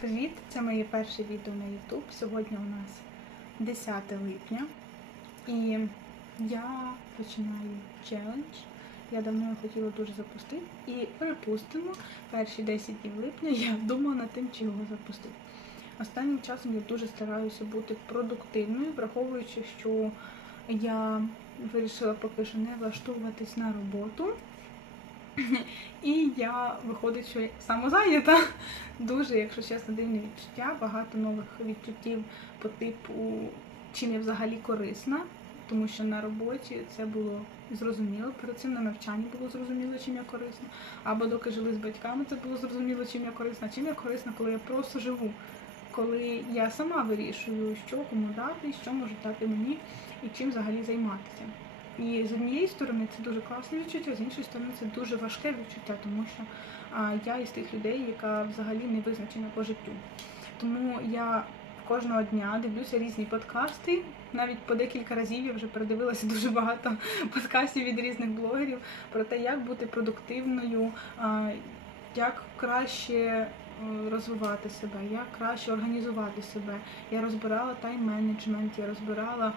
Привіт! Це моє перше відео на YouTube. Сьогодні у нас 10 липня і я починаю челендж. Я давно його хотіла дуже запустити. І припустимо, перші 10 днів липня я думала над тим, чи його запустити. Останнім часом я дуже стараюся бути продуктивною, враховуючи, що я вирішила поки що не влаштовуватись на роботу. І я виходить, що самозайнята. Дуже, якщо чесно, дивне відчуття, багато нових відчуттів по типу, чим я взагалі корисна, тому що на роботі це було зрозуміло. Перед цим на навчанні було зрозуміло, чим я корисна. Або доки жили з батьками, це було зрозуміло, чим я корисна. Чим я корисна, коли я просто живу, коли я сама вирішую, що кому дати, що може дати мені і чим взагалі займатися. І з однієї сторони це дуже класне відчуття, з іншої сторони це дуже важке відчуття, тому що я із тих людей, яка взагалі не визначена по життю. Тому я кожного дня дивлюся різні подкасти. Навіть по декілька разів я вже передивилася дуже багато подкастів від різних блогерів про те, як бути продуктивною, як краще е, розвивати себе, як краще організувати себе. Я розбирала тайм-менеджмент, я розбирала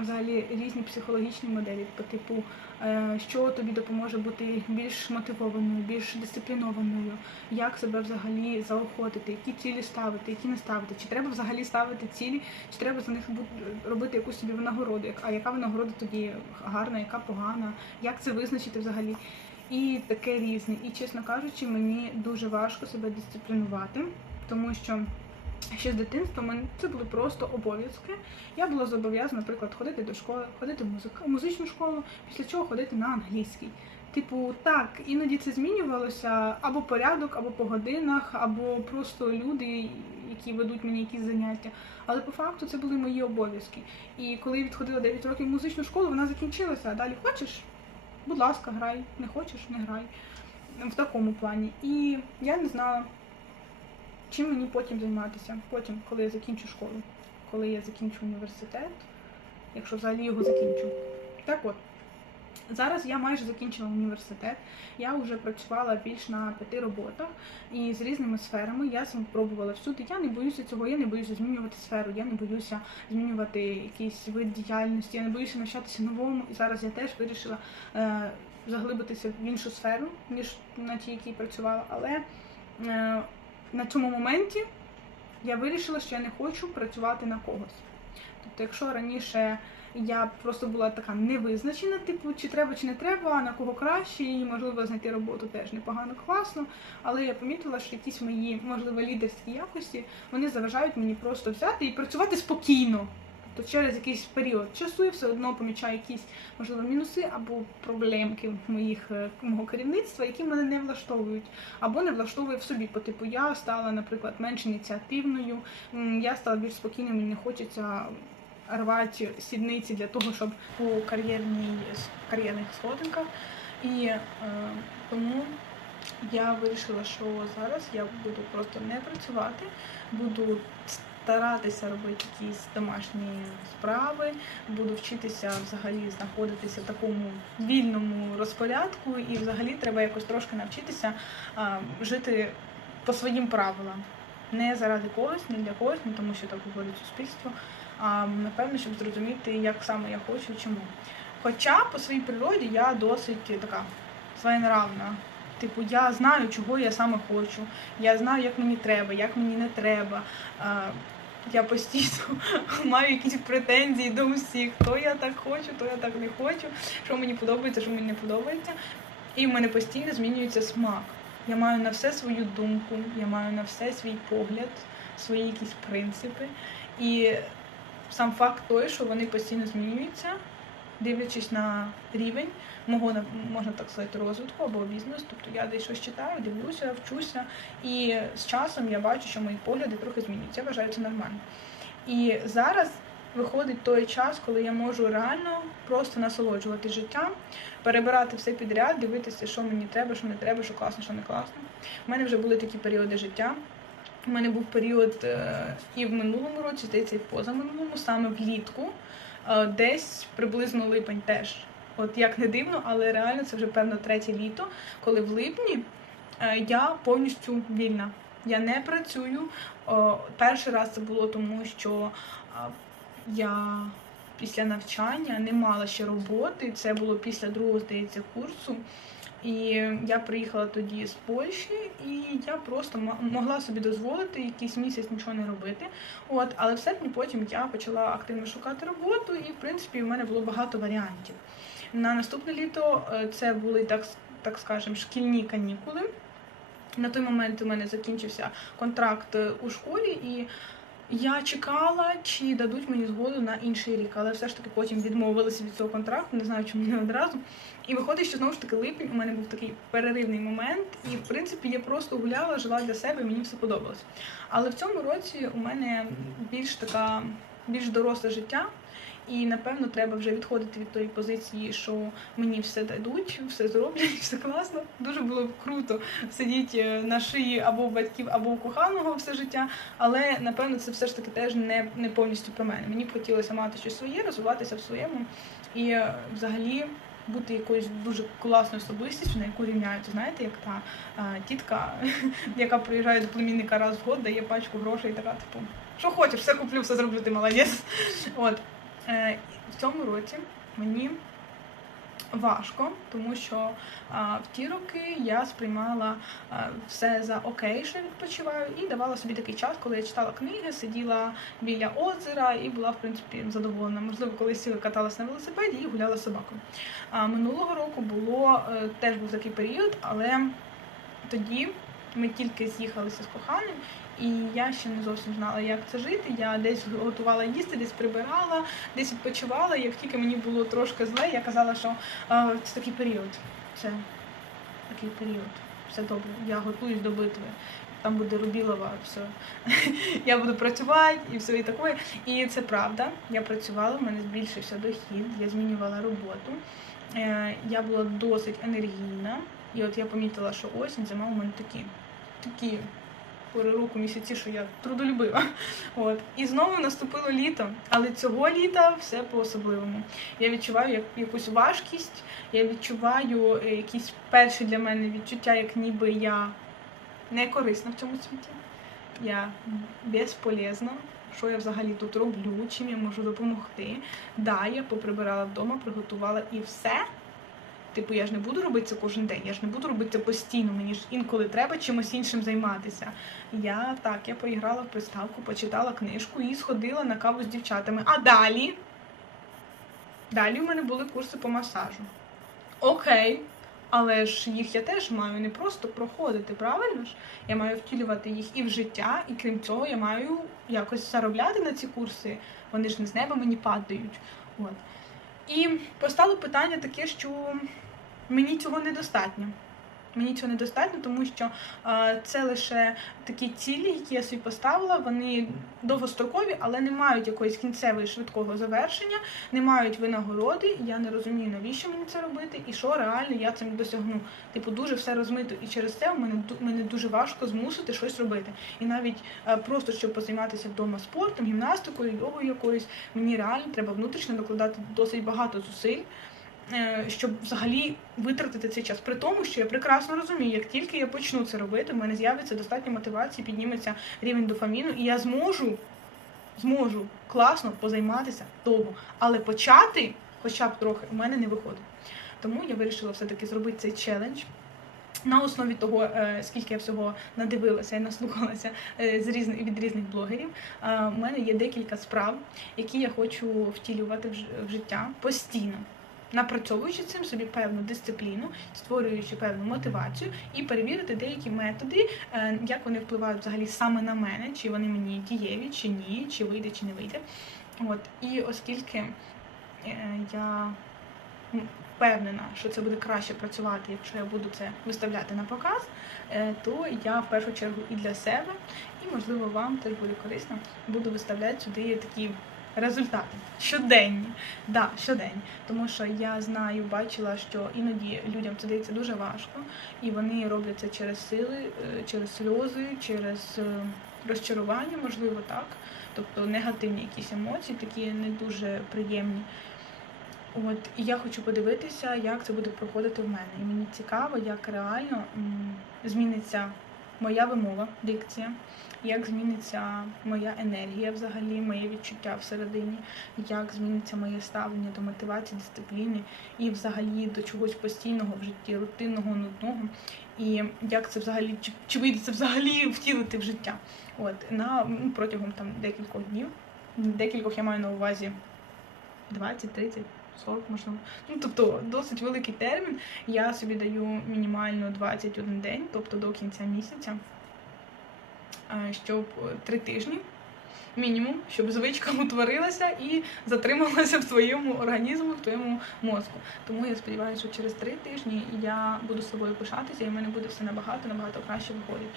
взагалі різні психологічні моделі по типу, е, що тобі допоможе бути більш мотивованою, більш дисциплінованою, як себе взагалі заохотити, які цілі ставити, які не ставити, чи треба взагалі ставити цілі, чи треба за них робити якусь собі винагороду, а яка винагорода тоді гарна, яка погана, як це визначити взагалі. І таке різне. І чесно кажучи, мені дуже важко себе дисциплінувати, тому що ще з дитинства мене це були просто обов'язки. Я була зобов'язана, наприклад, ходити до школи, ходити в музик... музичну школу, після чого ходити на англійський. Типу, так, іноді це змінювалося або порядок, або по годинах, або просто люди, які ведуть мені якісь заняття. Але по факту це були мої обов'язки. І коли я відходила 9 років в музичну школу, вона закінчилася. А далі хочеш? Будь ласка, грай. Не хочеш, не грай. В такому плані. І я не знала, чим мені потім займатися. Потім, коли я закінчу школу, коли я закінчу університет, якщо взагалі його закінчу. Так от. Зараз я майже закінчила університет. Я вже працювала більш на п'яти роботах і з різними сферами. Я сам пробувала всюди. Я не боюся цього, я не боюся змінювати сферу, я не боюся змінювати якийсь вид діяльності, я не боюся навчатися новому. І зараз я теж вирішила е, заглибитися в іншу сферу, ніж на тій, якій працювала. Але е, на цьому моменті я вирішила, що я не хочу працювати на когось. Тобто, якщо раніше я просто була така невизначена, типу, чи треба, чи не треба, на кого краще, і можливо знайти роботу теж непогано класно. Але я помітила, що якісь мої, можливо, лідерські якості вони заважають мені просто взяти і працювати спокійно. Тобто через якийсь період часу я все одно помічаю якісь, можливо, мінуси або проблемки моїх е, мого керівництва, які мене не влаштовують, або не влаштовує в собі. По типу я стала, наприклад, менш ініціативною, я стала більш спокійною, мені не хочеться рвати сідниці для того, щоб кар'єрній кар'єрних сходинках. І е, тому я вирішила, що зараз я буду просто не працювати, буду старатися робити якісь домашні справи, буду вчитися взагалі знаходитися в такому вільному розпорядку, і взагалі треба якось трошки навчитися а, жити по своїм правилам. Не заради когось, не для когось, не тому що так говорить суспільство, а напевно, щоб зрозуміти, як саме я хочу чому. Хоча по своїй природі я досить така своєнравна. Типу, я знаю, чого я саме хочу, я знаю, як мені треба, як мені не треба. Я постійно маю якісь претензії до усіх, то я так хочу, то я так не хочу, що мені подобається, що мені не подобається. І в мене постійно змінюється смак. Я маю на все свою думку, я маю на все свій погляд, свої якісь принципи. І сам факт той, що вони постійно змінюються, дивлячись на рівень мого можна так сказати розвитку або обізнаності. Тобто я десь щось читаю, дивлюся, вчуся, і з часом я бачу, що мої погляди трохи змінюються. Я вважаю це нормально. І зараз виходить той час, коли я можу реально просто насолоджувати життям, перебирати все підряд, дивитися, що мені треба, що не треба, що класно, що не класно. У мене вже були такі періоди життя. У мене був період е, і в минулому році, здається, і в позаминулому, саме влітку, десь приблизно липень теж. От як не дивно, але реально це вже певно третє літо, коли в липні е, я повністю вільна. Я не працюю. Перший раз це було тому, що я після навчання не мала ще роботи. Це було після другого, здається, курсу. І я приїхала тоді з Польщі, і я просто могла собі дозволити якийсь місяць нічого не робити. От, але в серпні потім я почала активно шукати роботу, і в принципі в мене було багато варіантів. На наступне літо е, це були так, так скажемо, шкільні канікули. На той момент у мене закінчився контракт е, у школі, і я чекала, чи дадуть мені згоду на інший рік, але все ж таки потім відмовилася від цього контракту, не знаю, чому не одразу. І виходить, що знову ж таки липень у мене був такий переривний момент, і в принципі я просто гуляла, жила для себе, і мені все подобалось. Але в цьому році у мене більш така більш доросле життя. І напевно треба вже відходити від тої позиції, що мені все дадуть, все зроблять, все класно. Дуже було б круто сидіти на шиї або батьків, або у коханого все життя. Але напевно це все ж таки теж не, не повністю про мене. Мені б хотілося мати щось своє, розвиватися в своєму і е, взагалі бути якоюсь дуже класною особистістю, на яку рівняються. Знаєте, як та е, тітка, яка приїжджає до племінника раз в год, дає пачку грошей така, типу, що хочеш, все куплю, все зроблю, ти молодець. От. Е, в цьому році мені важко, тому що в ті роки я сприймала все за окей, що відпочиваю, і давала собі такий час, коли я читала книги, сиділа біля озера і була, в принципі, задоволена. Можливо, колись каталась на велосипеді і гуляла з собакою. А минулого року було е, теж був такий період, але тоді ми тільки з'їхалися з коханим, і я ще не зовсім знала, як це жити. Я десь готувала їсти, десь прибирала, десь відпочивала. Як тільки мені було трошки зле, я казала, що е, це такий період. Це такий період. Все добре. Я готуюсь до битви. Там буде Рубілова, все. я буду працювати і все і таке. І це правда. Я працювала, в мене збільшився дохід, я змінювала роботу. Е, Я була досить енергійна. І от я помітила, що осінь, зима у мене такі, такі пори року, місяці, що я трудолюбива. От. І знову наступило літо. Але цього літа все по-особливому. Я відчуваю як, якусь важкість, я відчуваю е, якісь перші для мене відчуття, як ніби я не корисна в цьому світі. Я безполезна. Що я взагалі тут роблю, чим я можу допомогти. Да, я поприбирала вдома, приготувала і все. Типу, я ж не буду робити це кожен день, я ж не буду робити це постійно. Мені ж інколи треба чимось іншим займатися. Я так, я поіграла в приставку, почитала книжку і сходила на каву з дівчатами. А далі. Далі в мене були курси по масажу. Окей. Але ж їх я теж маю не просто проходити, правильно ж? Я маю втілювати їх і в життя, і крім цього, я маю якось заробляти на ці курси. Вони ж не з неба мені падають. От. І постало питання таке, що мені цього недостатньо. Мені цього недостатньо, тому що е, це лише такі цілі, які я собі поставила. Вони довгострокові, але не мають якоїсь кінцевої швидкого завершення, не мають винагороди. Я не розумію, навіщо мені це робити, і що реально я цим досягну. Типу, дуже все розмито. І через це мене мене дуже важко змусити щось робити. І навіть е, просто щоб позайматися вдома спортом, гімнастикою, йогою якоюсь, мені реально треба внутрішньо докладати досить багато зусиль. Е, Щоб взагалі витратити цей час, при тому, що я прекрасно розумію, як тільки я почну це робити, в мене з'явиться достатньо мотивації, підніметься рівень дофаміну, і я зможу, зможу класно позайматися довго. Але почати, хоча б трохи, у мене не виходить. Тому я вирішила все-таки зробити цей челендж. На основі того, е, скільки я всього надивилася і наслухалася е, з різних від різних блогерів, у мене є декілька справ, які я хочу втілювати в життя постійно, напрацьовуючи цим собі певну дисципліну, створюючи певну мотивацію і перевірити деякі методи, е, як вони впливають взагалі саме на мене, чи вони мені дієві, чи ні, чи вийде, чи не вийде. От і оскільки е, я впевнена, що це буде краще працювати, якщо я буду це виставляти на показ, е, то я в першу чергу і для себе, і можливо вам теж буде корисно, буду виставляти сюди такі результати щоденні. Да, щоденні. Тому що я знаю, бачила, що іноді людям це дається дуже важко, і вони роблять це через сили, е, через сльози, через е, розчарування, можливо, так. Тобто негативні якісь емоції, такі не дуже приємні. От і я хочу подивитися, як це буде проходити в мене. І мені цікаво, як реально зміниться моя вимова, дикція, як зміниться моя енергія взагалі, моє відчуття всередині, як зміниться моє ставлення до мотивації, дисципліни і взагалі до чогось постійного в житті, рутинного, нудного. І як це взагалі, чи, чи вийде це взагалі втілити в життя? От на ну, протягом там декількох днів, декількох я маю на увазі 20, 30, 40, можливо. Ну тобто досить великий термін. Я собі даю мінімально 21 день, тобто до кінця місяця, е, щоб е, три тижні. Мінімум, щоб звичка утворилася і затрималася в твоєму організму, в твоєму мозку. Тому я сподіваюся, що через три тижні я буду з собою пишатися, і в мене буде все набагато, набагато краще виходить.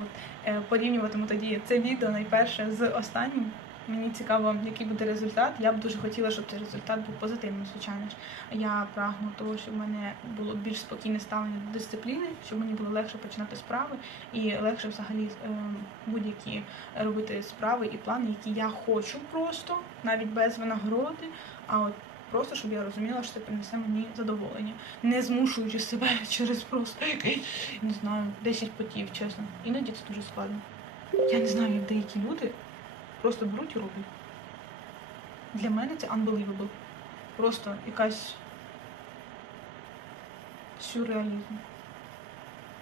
От е, порівнюватиму тоді це відео найперше з останнім. Мені цікаво, який буде результат. Я б дуже хотіла, щоб цей результат був позитивним, звичайно ж. Я прагну того, щоб в мене було більш спокійне ставлення до дисципліни, щоб мені було легше починати справи і легше взагалі е, будь-які робити справи і плани, які я хочу просто, навіть без винагороди. А от просто щоб я розуміла, що це принесе мені задоволення, не змушуючи себе через просто не знаю, 10 потів, чесно. Іноді це дуже складно. Я не знаю, як деякі люди просто беруть і роблять. Для мене це unbelievable. Просто якась сюрреалізм.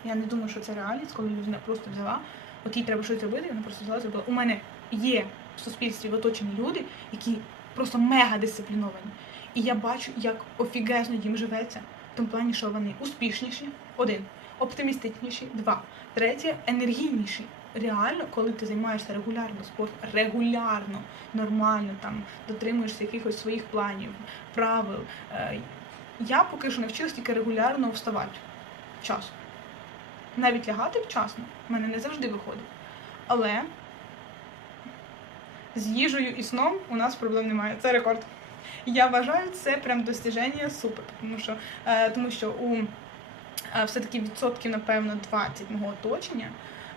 Я не думаю, що це реальність, коли людина просто взяла, от їй треба щось робити, вона просто взяла зробила. У мене є в суспільстві в оточенні люди, які просто мега дисципліновані. І я бачу, як офігезно їм живеться. В тому плані, що вони успішніші, один, оптимістичніші, два, третє, енергійніші. Реально, коли ти займаєшся регулярно спортом, регулярно, нормально там дотримуєшся якихось своїх планів, правил. Е, Я поки що навчилась тільки регулярно вставати вчасно. Навіть лягати вчасно в мене не завжди виходить. Але з їжею і сном у нас проблем немає. Це рекорд. Я вважаю, це прям достіження супер, тому що, е, тому що у е, все-таки відсотків, напевно, 20 мого оточення.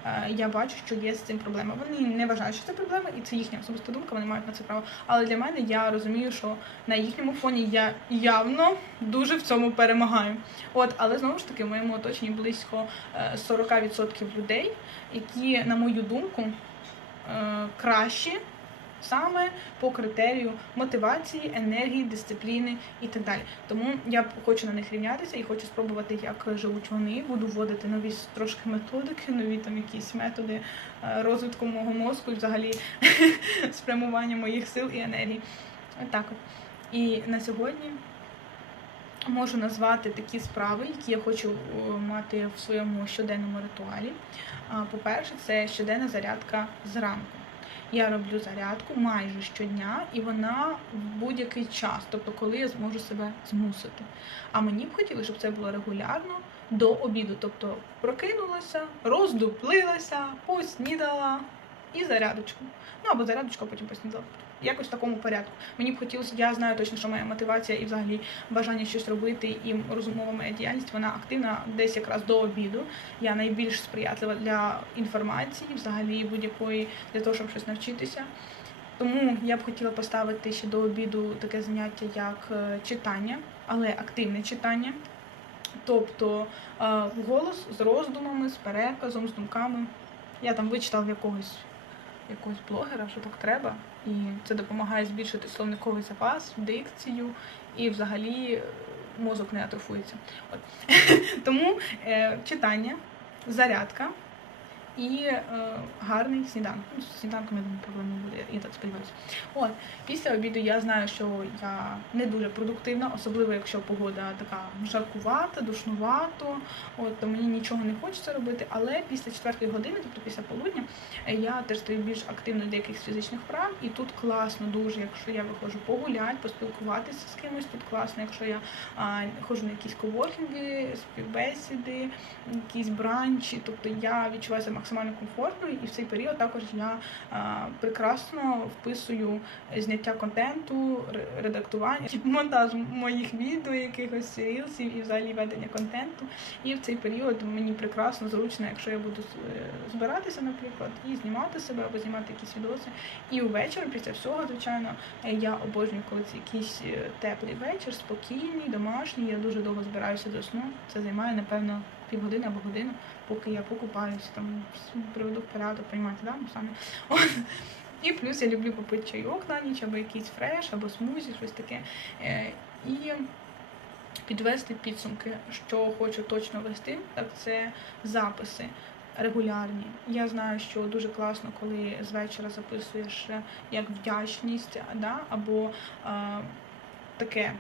Е, Я бачу, що є з цим проблема. Вони не вважають, що це проблема, і це їхня особиста думка, вони мають на це право. Але для мене я розумію, що на їхньому фоні я явно дуже в цьому перемагаю. От, але знову ж таки, в моєму оточенні близько е, 40% людей, які, на мою думку, краще. кращі саме по критерію мотивації, енергії, дисципліни і так далі. Тому я хочу на них рівнятися і хочу спробувати, як живуть вони. Буду вводити нові трошки методики, нові там якісь методи е, розвитку мого мозку і взагалі спрямування моїх сил і енергії. Отак от. І на сьогодні можу назвати такі справи, які я хочу мати в своєму щоденному ритуалі. По-перше, це щоденна зарядка зранку. Я роблю зарядку майже щодня, і вона в будь-який час, тобто коли я зможу себе змусити. А мені б хотілося, щоб це було регулярно до обіду. Тобто прокинулася, роздуплилася, поснідала і зарядочку. Ну або зарядочку, а потім поснідала. Якось в такому порядку. Мені б хотілося, я знаю точно, що моя мотивація і взагалі бажання щось робити, і розумова моя діяльність, вона активна десь якраз до обіду. Я найбільш сприятлива для інформації, взагалі будь-якої для того, щоб щось навчитися. Тому я б хотіла поставити ще до обіду таке заняття, як е, читання, але активне читання. Тобто е, вголос з роздумами, з переказом, з думками. Я там вичитав якогось якогось блогера, що так треба, і це допомагає збільшити словниковий запас, дикцію, і взагалі е, мозок не атрофується. От. Тому е, читання, зарядка і е, гарний сніданок. Ну, сніданком я думаю, проблем не буде, я так сподіваюся. От, після обіду я знаю, що я не дуже продуктивна, особливо якщо погода така жаркувата, душнувато, от, то мені нічого не хочеться робити. Але після четвертої години, тобто після полудня, я теж стаю більш активно до якихось фізичних вправ, і тут класно дуже, якщо я виходжу погуляти, поспілкуватися з кимось. Тут класно, якщо я а, ходжу на якісь коворкінги, співбесіди, якісь бранчі. Тобто я відчуваю себе максимально комфортно, і в цей період також я прекрасно вписую зняття контенту, редактування, монтаж моїх відео, якихось рілсів і взагалі ведення контенту. І в цей період мені прекрасно зручно, якщо я буду е, збиратися, наприклад, і знімати себе або знімати якісь відоси. І увечері, після всього, звичайно, я обожнюю, коли це якийсь е, теплий вечір, спокійний, домашній. Я дуже довго збираюся до сну. Це займає, напевно, півгодини або годину, поки я покупаюся, там приведу в порядок, приймати, да? ну. От. І плюс я люблю попити чайок на ніч, або якийсь фреш, або смузі, щось таке. Е, І підвести підсумки, що хочу точно вести, так це записи регулярні. Я знаю, що дуже класно, коли з вечора записуєш як вдячність, да, або е, таке.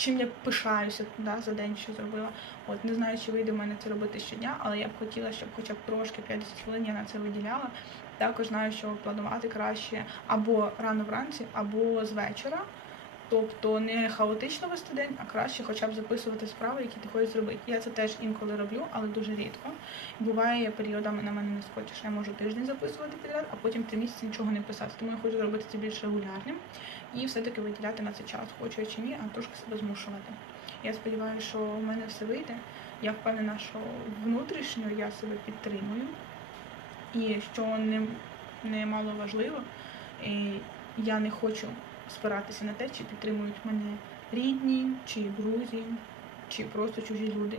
Чим я пишаюся да, за день, що зробила. От не знаю, чи вийде в мене це робити щодня, але я б хотіла, щоб хоча б трошки 50 хвилин я на це виділяла. Також знаю, що планувати краще або рано вранці, або з вечора. Тобто не хаотично вести день, а краще хоча б записувати справи, які ти хочеш зробити. Я це теж інколи роблю, але дуже рідко. Буває періодами на мене не схочеш. Я можу тиждень записувати підряд, а потім три місяці нічого не писати. Тому я хочу зробити це більш регулярним і все-таки виділяти на це час, хочу я чи ні, а трошки себе змушувати. Я сподіваюся, що в мене все вийде. Я впевнена, що внутрішньо я себе підтримую. І що не, не мало важливо, я не хочу спиратися на те, чи підтримують мене рідні, чи друзі, чи просто чужі люди.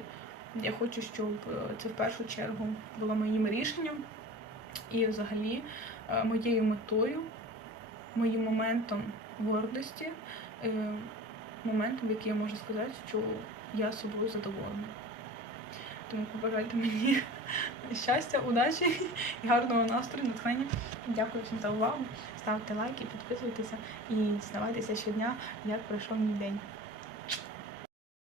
Я хочу, щоб е, це в першу чергу було моїм рішенням і взагалі е, моєю метою, моїм моментом гордості, е, моментом, в який я можу сказати, що я собою задоволена. Тому побажайте мені щастя, удачі і гарного настрою, натхнення. Дякую всім за увагу. Ставте лайки, підписуйтеся і дізнавайтеся щодня, як пройшов мій день.